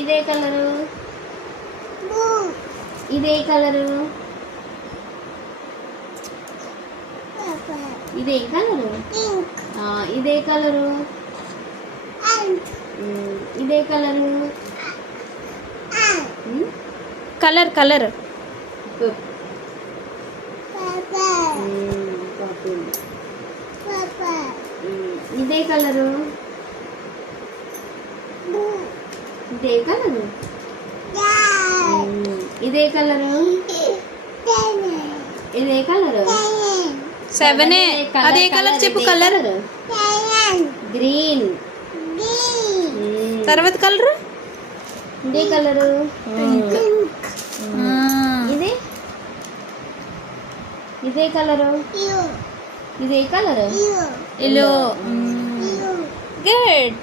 ఇదే కలరు. ఇదే కలరు. ఇదే కలరు. ఇదే కలరు. ఇదే కలరు. కలర్ కలర్ ఇదే కలరు. ఇదే కలరు. ఇదే కలరు. ఇదే కలరు. 7. అదే కలర్ చెప్పు. Colour green. తర్వాత కలర్ ఇదే కలరు. ఇదే ఇదే కలరు. ఇదే కలరు. ఎల్లో. గుడ్.